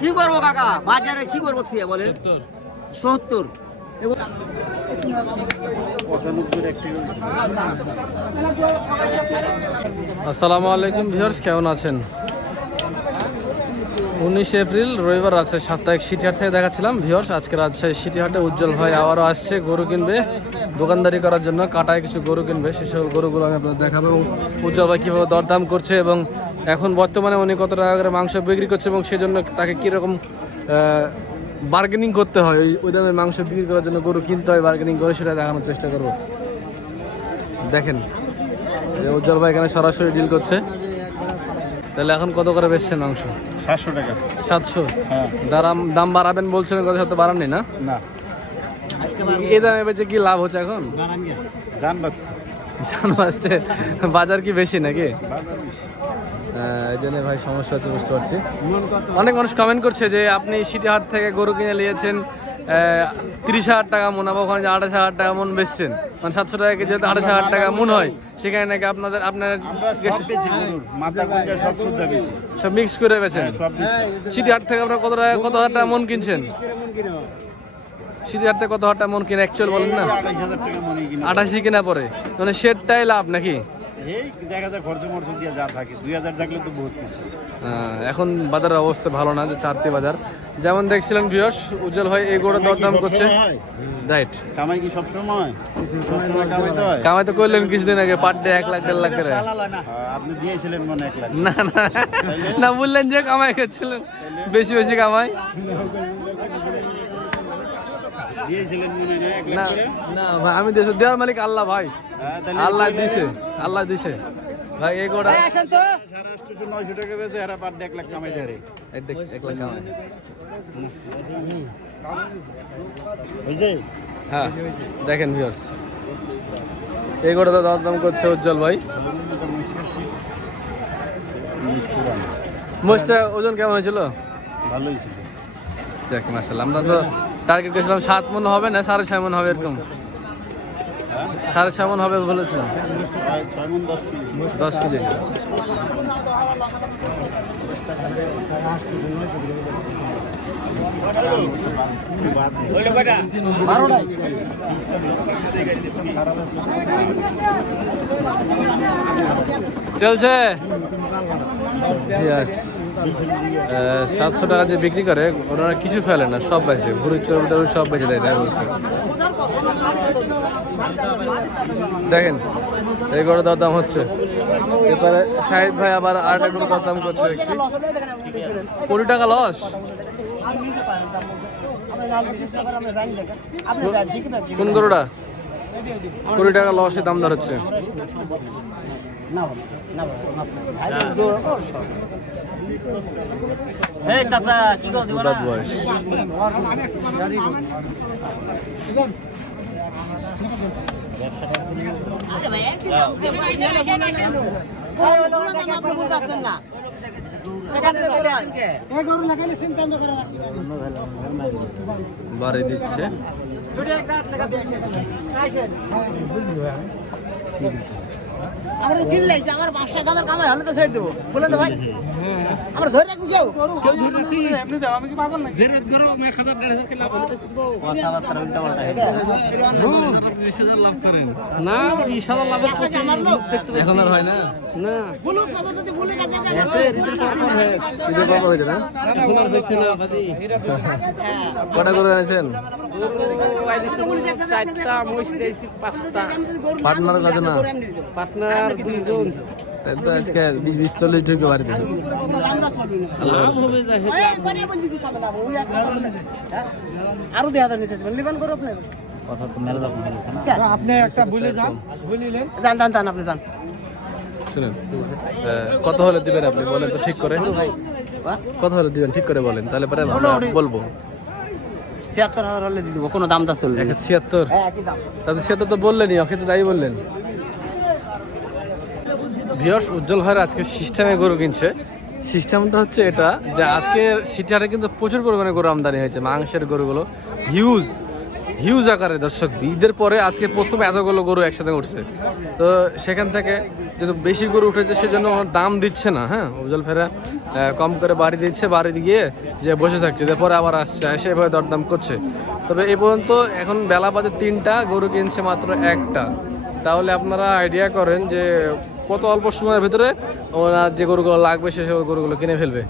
কি করবো কাকা, বাজারে কি করবো বলে? 70। আসসালামু আলাইকুম ভিউয়ার্স, কেমন আছেন? 19 এপ্রিল রবিবার আছে সাপ্তাহিক সিটিহাট থেকে দেখাচ্ছিলাম ভিউয়ার্স। আজকে রাজশাহী সিটিহাটে উজ্জ্বল ভাই আবারও আসছে গরু কিনবে, দোকানদারি করার জন্য, কাটায় কিছু গরু কিনবে। সেই সকল গরুগুলো আমি আপনাদের দেখাবো। উজ্জ্বল ভাই কীভাবে দরদাম করছে এবং এখন বর্তমানে উনি কত টাকা করে মাংস বিক্রি করছে এবং সেই জন্য তাকে কীরকম বার্গেনিং করতে হয়, ওই দামে মাংস বিক্রি করার জন্য গরু কিনতে হয়, বার্গেনিং করে সেটা দেখানোর চেষ্টা করবো। দেখেন উজ্জ্বল ভাই এখানে সরাসরি ডিল করছে। তাহলে এখন কত করে বেচছেন মাংস? 700 টাকা। 700? দাম বাড়াবেন বলছেন, কত হয়তো বাড়াননি না? এই দামে বেচে কি লাভ হচ্ছে এখন? জান বাড়ছে, বাজার কি বেশি নাকি? এই জন্য ভাই সমস্যা হচ্ছে, বুঝতে পারছি। অনেক মানুষ কমেন্ট করছে যে আপনি সিটিহাট থেকে গরু কিনে নিয়েছেন 30,000 টাকা মন, আবার ওখানে যে 28,000 টাকা মন বেচছেন, মানে 700 টাকা কেজি, 28,000 টাকা মন হয়, সেখানে নাকি আপনার সব মিক্স করে বেচেন। সিটিহাট থেকে আপনার কত হাজার টাকা মন কিনছেন? সিটিহাট থেকে কত হাজার টাকা মন কিনে অ্যাকচুয়াল বলেন না? 28 কিনা পরে, মানে শেডটাই লাভ নাকি? এখন বাজারের অবস্থা ভালো না, যে চারটি বাজার যেমন দেখছিলেন ভিউয়ার্স। উজ্জ্বল ভাই এই গরুর দরদাম করছে, রাইট? কামাই কি সবসময়? কামাই তো করলেন কিছুদিন আগে, পার ডে 1 লাখ 1.5 লাখ করে। আপনি দিয়েছিলেন মনে 1 লাখ? না না না, বললেন যে কামাই করছিলেন, বেশি বেশি কামাই। না না ভাই, আমি দেওয়ার মালিক আল্লাহ ভাই, আল্লাহ দিছে, আল্লাহ দিছে ভাই। এই গোটা 900 টাকা বেচে এরা পার ডে 1 লাখ কামাই দেয়, 1 লাখ কামাই। হ্যাঁ দেখেন ভিউয়ার্স, এই গোটাতে দরদাম করছে উজ্জ্বল ভাই। মোষটা ওজন কেমন হয়েছিল? ভালোই ছিল। যাক মাশাআল্লাহ, আমরা তো টার্গেট করেছিলাম 7 মণ হবে না 6.5 মণ হবে, এরকম 6.5 মণ হবে বলেছিলাম। 10 কেজি। চলছে 700 টাকা যে বিক্রি করে ওনারা কিছু ফেলে না, সব বেচে, ভুড়ি চর্বি সব বেচে দেয়, তাই বলছে। দেখেন এই গরুর দরদাম হচ্ছে। এরপরে শাহিদ ভাই আবার আরেকটা গরু দরদাম করছে, দেখছি 20 টাকা লস। কোন গরুটা? 20 টাকা লসে দাম দর হচ্ছে। বয়স বাড়ি দিচ্ছে। আমরা তো কিনলে আমার 5,000 কামাই হলে তো ছেড়ে দেবো, বলেন তো ভাই। আমরা ধরে রাখবো, কেউ এমনি দাও, আমি কি পাগল নাকি? জেরে ধরো 1000 1,500 লাভ হলে তো দেবো। কথাবার্তা উল্টা পাল্টা, 20,000 লাভ করেন না? 20,000 লাভ এখন আর হয় না। না বলো দাদা, যদি বলে যাবে না এখন আর হচ্ছে না বাজি। কটা করে আছেন? 4টা মোষ দিয়েছি, 5টা। পার্টনার কাছে না? পার্টনার 2 জন। তাই তো আজকে 20-40 ঢুকে বাড়িতে। আরো 2,000 নিচে নিবেন করে আপনি। কথা তো মেলা বলেছে না, আপনি একটা বলে যান, বলিলেন যান আপনি যান। শুনেন, কত হলে দিবেন আপনি বলেন তো ঠিক করে? কত হলে দিবেন ঠিক করে বলেন, তাহলে পরে আমরা বলবো। 76,000 হলে দিয়ে দেবো, কোনো দামটা চলবে। 76? তাহলে 76 তো বললেনই, ওকে তো তাই বললেন। ভিউয়ার্স, উজ্জ্বল ভাইয়ের আজকে সিস্টেমে গরু কিনছে। সিস্টেমটা হচ্ছে এটা যে আজকে সিটিহাটে কিন্তু প্রচুর পরিমাণে গরু আমদানি হয়েছে, মাংসের গরুগুলো হিউজ, হিউজ আকারে দর্শক, ঈদের পরে আজকে প্রথম এতগুলো গরু একসাথে উঠছে। তো সেখান থেকে যেহেতু বেশি গরু উঠেছে সেজন্য দাম দিচ্ছে না। হ্যাঁ, উজ্জ্বল ভাইরা কম করে বাড়ি দিচ্ছে, বাড়ি গিয়ে যে বসে থাকছে, পরে আবার আসছে, সেভাবে দরদাম করছে। তবে এ পর্যন্ত এখন বেলা বাজে 3টা, গরু কিনছে মাত্র 1টা। তাহলে আপনারা আইডিয়া করেন যে কত অল্প সময়ের ভিতরে ওনার যে গরুগুলো লাগবে সে সব গরুগুলো কিনে ফেলবে।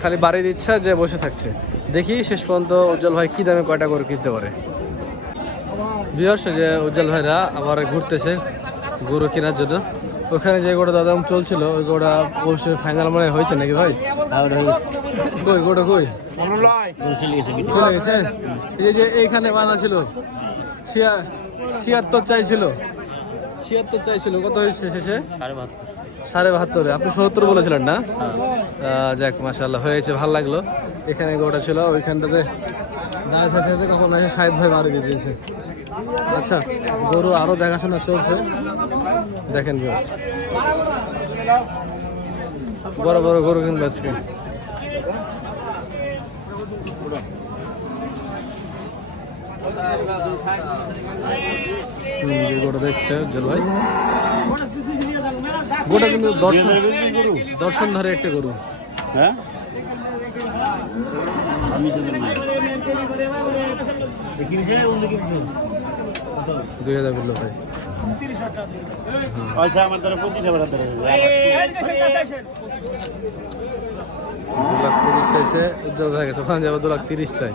খালি বাড়ি দিচ্ছে যে বসে থাকছে। দেখি শেষ পর্যন্ত উজ্জ্বল ভাই কি দামে কয়টা গরু কিনতে পারে। ভিউয়ার্স, যে উজ্জ্বল ভাইরা আবার ঘুরতেছে গরু কেনার জন্য। ওখানে যে গোটা দাদাম চলছিল ওই গোটা অবশ্যই ফাইনাল মনে হয়েছে নাকি ভাই? কই গোটা কই চলে গেছে? এই যে এইখানে বাঁধা ছিল 76 চাইছিল, 76 চাইছিল, কত হয়েছে শেষে? 72.5। আপনি 70 বলেছিলেন না? যাক মাশাআল্লাহ, হয়েছে, ভালো লাগলো। এখানে গোটা ছিল, ওইখানটাতে দাঁড়িয়ে থাকতে থাকতে কখন এসে শাহিদ ভাই বাড়ি দিয়ে দিয়েছে। আচ্ছা, গরু আরো দেখাশোনা চলছে, দেখেন ভিউয়ার্স। বড় বড় গরু কিনবে আজকে। গোটা দেখছে উজ্জ্বল ভাই, গোটা কিন্তু দর্শন ধরে একটা গরু। হ্যাঁ, 2000 বললো ভাই। আমার দ্বারা 25,000 2 লাখ 25 চাইছে উজ্জ্বল ভাই গেছে, ওখানে যাবে 2 লাখ 30 চাই,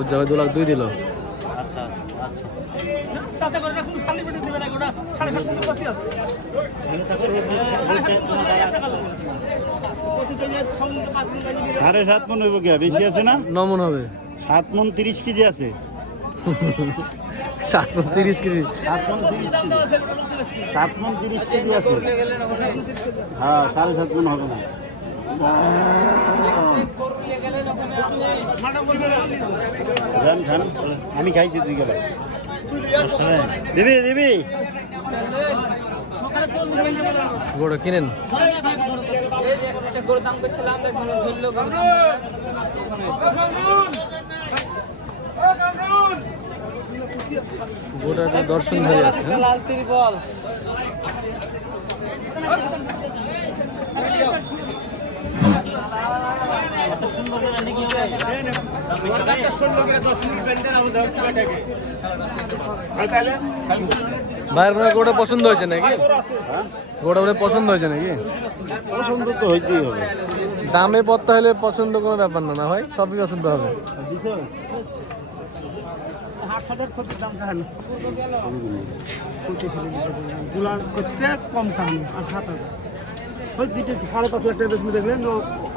উজ্জ্বল ভাই 2 লাখ 2 দিল। সাড়ে 7 মন হইব কে? বেশি আছে না? 9 মন হবে। 7 মন 30 কেজি আছে। 7 মন 30 কেজি। 7 মন 30 কেজি আছে। হ্যাঁ, 7.5 মন হবে না। আমি খাইছি 2 গেলা। দিবি দিবি গোটা কিনেন। গোটাটা দর্শন ধরে আছে। ভাইয়ের মনে গোটা পছন্দ হয়েছে নাকি? গোটা বলে পছন্দ হয়েছে নাকি? পছন্দ তো হইতেই হবে। দামে পড়তে হলে পছন্দ কোনো ব্যাপার না, না ভাই, সবই পছন্দ হবে। কম চান আর 7,000 ওই 5.5 লাখ টাকা তুমি দেখলেন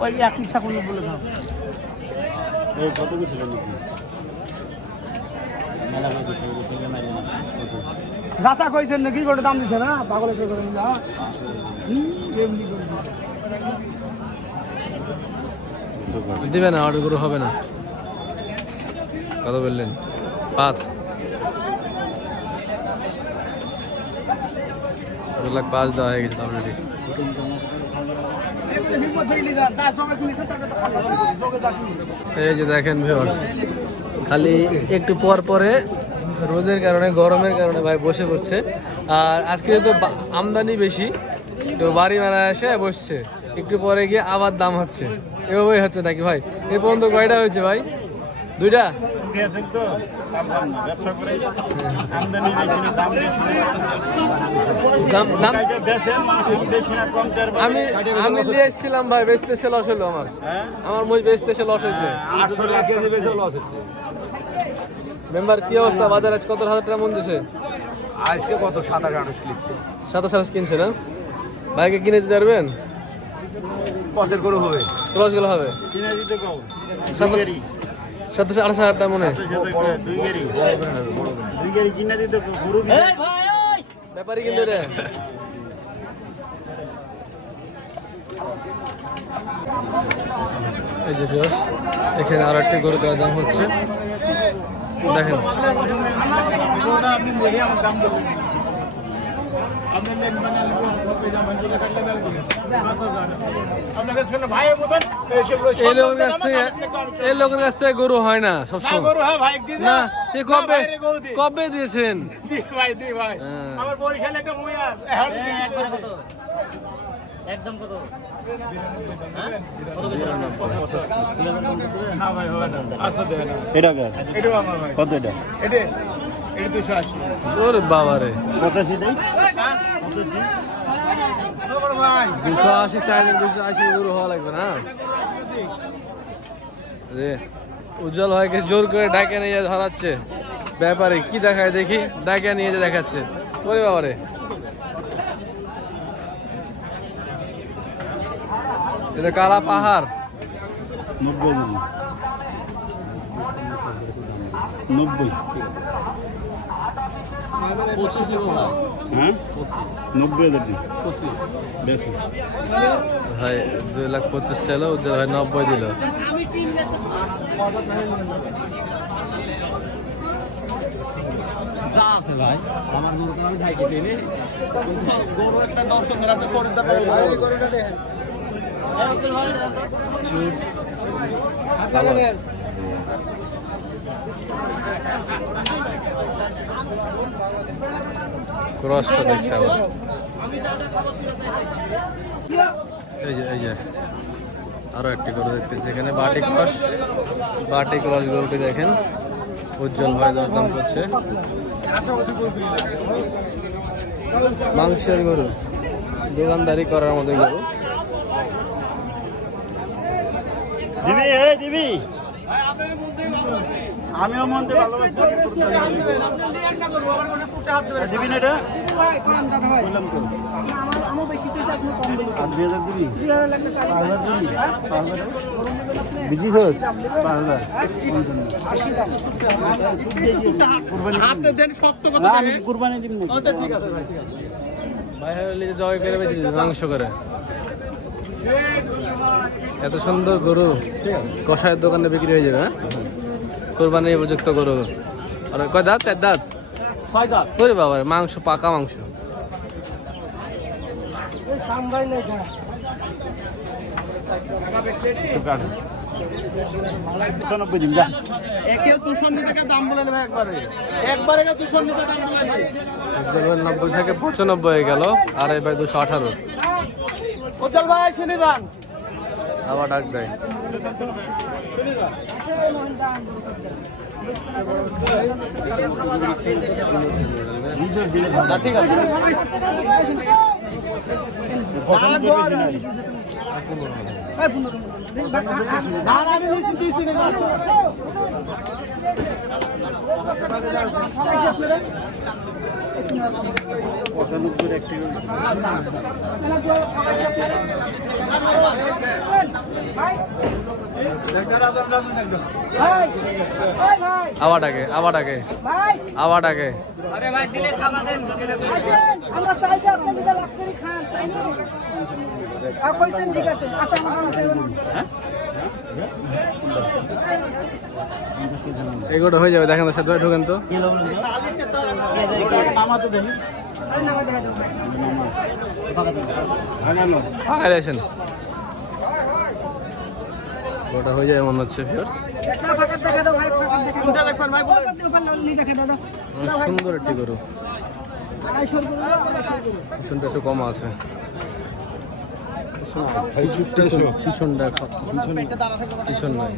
ওই একই ছাগল বলে দাও। এই কত কিছু নাকি যাতা কইছেন নাকি গোটা দাম দিছে না? পাগল করে না, দিবে না, অর্ডার গরু হবে না। কত বললেন? 5। 2 লাখ 5 দেওয়া হয়ে গেছে অলরেডি। এই যে দেখেন ভিউয়ার্স, খালি একটু পর পরে রোদের কারণে, গরমের কারণে ভাই বসে পড়ছে। আর আজকে তো আমদানি বেশি, তো বাড়ি মারা এসে বসছে, একটু পরে গিয়ে আবার দাম হচ্ছে। এভাবেই হচ্ছে নাকি ভাই? এ পর্যন্ত কয়টা হয়েছে ভাই? 2টা। আমি দিয়ে এসেছিলাম ভাই, বেচতে এসে লস হলো আমার। আমার মই বেচতে এসে লস হয়েছে। মেম্বার কি অবস্থা? বাজার আজ কত হাজার টাকা মন দিছে? আজকে কত? 27 কিনছে না? ভাইকে কিনে দিতে পারবেন? কতের করে হবে? ক্রস গুলো হবে কিনে দিতে কও। 27-28 টাকা মনে। 2 গাড়ি কিনে দিতে গরু ব্যাপারই কিন্তু এটা। এই যে ভিউয়ার্স, এখানে আর একটা গরু দেওয়ার দাম হচ্ছে, দেখেন। এই লোকের কাছ থেকে গরু হয় না সবসময় না। কবে কবে দিয়েছেন? একদম কত? এটা কত এটা? ওরে বাবা রে, 85 দেই। 280 চাইলে 280 গরু হওয়া লাগবে না রে। উজ্জ্বল ভাইকে জোর করে ডাকে নিয়ে ধরাচ্ছে ব্যাপারে, কি দেখায় দেখি, ডাকে নিয়ে যে দেখাচ্ছে। ওরে বাবা রে, এটা কালা পাহাড়। 90 দিন। 90 হ্যাঁ 90,000 দিন বেশি ভাই 2,25,000 চাইলো, উজ্জ্বল ভাই 90 দিল। যা আছে ভাই আমার মনে করেন ভাইকে দিলে গরু একটা দর্শক রাতে করে দাও। ভালো আছে। ক্রসটা দেখছে আবার, এই যে আরো একটি গরু দেখতেছি এখানে, বাটি ক্রস। বাটি ক্রস গরুটি দেখেন, উজ্জ্বল ভাই দরদাম করছে। মাংসের গরু, দোকানদারি করার মতো গরু। দিবি এই দিবি আমিও মনতে ভালোবাসি দিবি না এটা বললাম তো আমার বেশি তো আপনি কম বলেছেন 2000 দিবি 2000 লাগবে 5000 দিবি 5000 বিজি হোক 5000 80 দাম হাতে দেন শক্ত কথা দেন কুরবানি দিবি না ওটা ঠিক আছে ভাই, ঠিক আছে ভাই হলে জয় করে বেঁচে মাংস করে। এত সুন্দর গরু কষায়ের দোকানে বিক্রি হয়ে যাবে। হ্যাঁ, কোরবানি উপযুক্ত গরু। আর কয় দাঁত? 4 দাঁত। 6 দাঁত। ওরে বাবা, মাংস পাকা মাংস। দিন যা একে 290 টাকা দাম বলে দেবে একবারে একবারে 290 টাকা দাম বলে 90 থেকে 95 হয়ে গেল, আর এই ভাই 218। উজ্জ্বল ভাই শুনে যান, আবার ডাক দেয়। ঠিক আছে আবার ডাকে, আবার ডাকে, আবার ডাকে। আরে ভাই দিলে খাওয়া দেন আমরা চাই যে আপনি যদি লাখ করে খান তাই না কইছেন ঠিক আছে আচ্ছা এগুলো হয়ে যাবে, দেখেন স্যার দোয়া ঢোকেন তো। ফাঁকা যাচ্ছেন, ওটা হয়ে যাবে মনে হচ্ছে। সুন্দর একটি গরু, পিছনটা একটু কম আছে। পিছনটা পিছন নাই।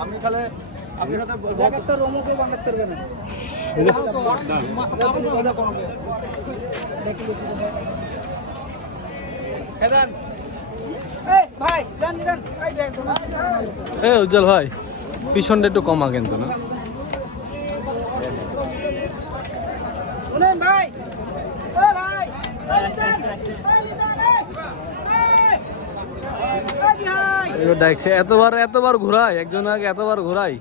আমি তাহলে আপনি সাথে একটা রোমকে কন্টাক্ট করবে না ভাই জান জান এ উজ্জ্বল ভাই, পিছনটা একটু কমা কিন্তু না। শুনেন ভাই ও ভাই লিজান লিজান দেখছে এতবার ঘুরাই, একজন আগে এতবার ঘুরাই,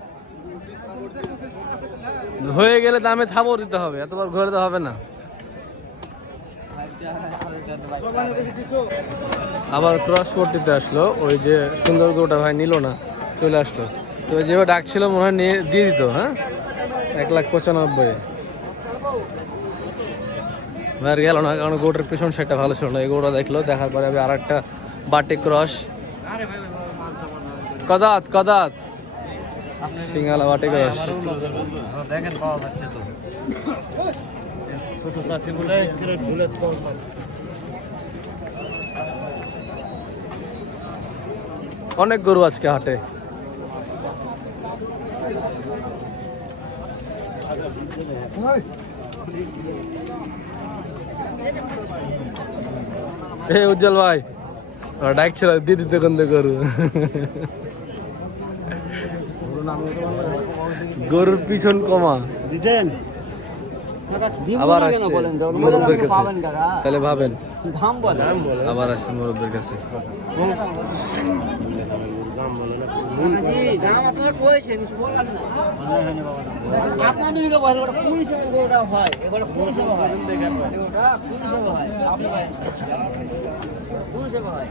হয়ে গেলে দামে থাবো দিতে হবে, এতবার ঘুরাতে হবে না। আবার ক্রস পট্টিতে আসলো, ওই যে সুন্দর গরুটা ভাই নিল না, চলে আসলো। তো যেভাবে ডাকছিল মনে হয় নিয়ে দিয়ে দিত। হ্যাঁ, 1,95,000 আর গেল না, কারণ গোটার পিছন সেটা ভালো ছিল না। এই গোটা দেখলো, দেখার পরে আমি আর একটা বাটি ক্রস কদাত সিঙ্গালা বাটি ক্রস। দেখেন পাওয়া যাচ্ছে তো ছোট চাষি বলে ঝুলের কম পায়। অনেক গরু আজকে হাটে। এ উজ্জ্বল ভাই ডাক ছিল দিদি দোকান গরু, গরুর পিছন কমা দিছেন আবার আসছে মুরব্বের কাছে, তাহলে ভাবেন দাম বলে আবার আসছে মুরব্বের কাছে। দাম আপনারা কইছেন বলার না আপনার দিকে বলে ওটা 15 গোটা হয়, এবারে 15 হয়, ওটা 15 হয়, আপনি ভাই 15 হয়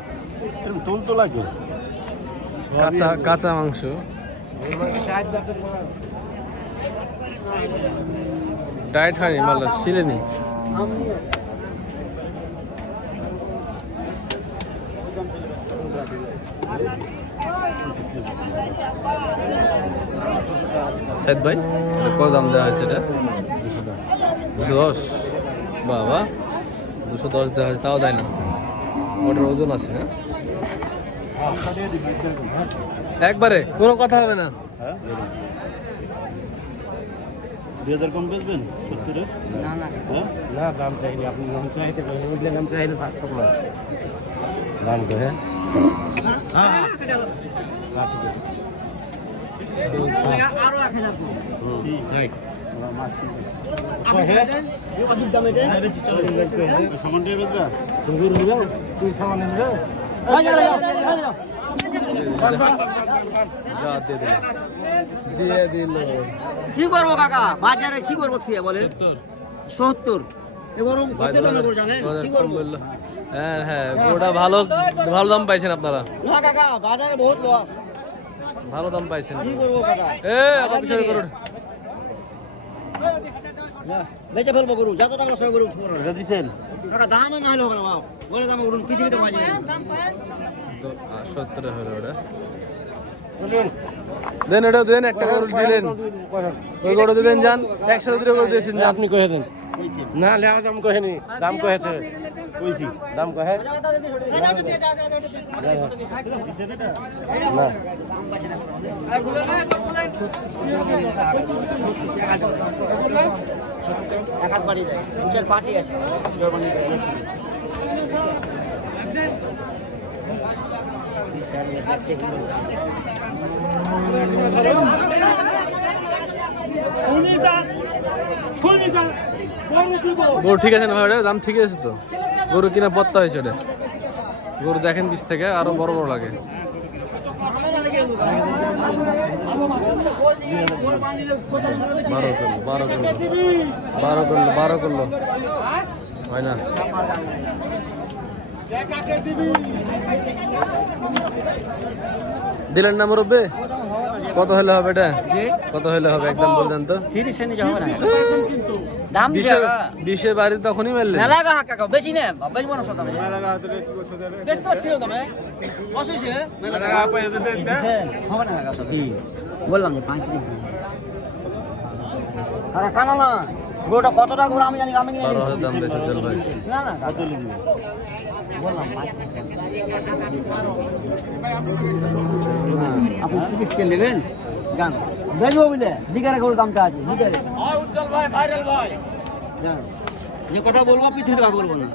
এরকম তুল তো লাগে কাঁচা মাংস ডায়েট হয়নি, মালটা শিলেনি। সাইদ ভাই এটা কত দাম দেওয়া হয়েছে? এটা 210। বাবা 210 দেওয়া হয়েছে, তাও দেয় না। ওটার ওজন আছে। হ্যাঁ একবারে কোনো কথা হবে না। 2000 কম বেচবেন 70 না না না দাম চাইনি, আপনি দাম চাইতে বললেন, দাম চাইলে থাকতো না দাম করে আরো 1000 যাই সামান দিয়ে বেচবা তুই সামান নিবে দিয়ে দিল। কি করবো কাকা বাজারে কি করবো থিয়া বলে 70 এবারে কত দাম করে জানেন কি করবো? হ্যাঁ হ্যাঁ গোটা ভালো ভালো দাম পাইছেন আপনারা। না কাকা বাজারে বহুত লস, ভালো দাম পাইছেন। কি করবো কাকা আবার পিছনে করুন। না বেচে ফেলবো গরু, যত টাকা সব গরু থোড়া দিছেন কাকা দামে না হলে হবে না বাপ, বলে দাম গরু পৃথিবীতে বাজি দাম পায় 70 হলো ওটা। দেন এটা দেন, একটা গরু দিলেন, ওই গরু দিলেন যান, একসাথে দুটো গরু দিয়েছেন যান। আপনি কহে দেন না লেওয়া দাম কহেনি, দাম কহেছে কইছি দাম কহে না এক হাত বাড়ি যায় উচের পার্টি আছে গরু ঠিক আছে না ভাই? দাম ঠিক আছে তো? গরু কিনা পত্তা হয়েছে ওটা। গরু দেখেন পিছ থেকে আরো বড় বড় লাগে। 12 করলো হয় না। দিলেন না মুরব্বি? কত হলে হবে এটা? কত হলে হবে একদম বললেন তো? 30 এর নিচে হবে না দাম 20 বাড়ি তখনই মারলেন। মেলা গা কাকা বেচি না বেচবো না সদা বেচতে ছিল তুমি অসুইছে মেলা গা পায় দিতে হবে না কাকা সদা বললাম যে 5 দিন আরে কানা না গোটা কত টাকা করে আমি জানি, আমি কিনে 12,000 দাম দিয়েছে চল ভাই। না না কত লিখবি বললাম আপনি 30 কে নেবেন জান বেচবো বলে দিগারে গরুর দামটা আছে দিগারে উজ্জ্বল ভাই ভাইরাল ভাই জান যে কথা বলবো পৃথিবীতে আর বলবো না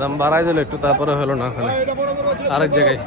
দাম বাড়াই দিল একটু, তারপরে হলো না ওখানে আরেক জায়গায়।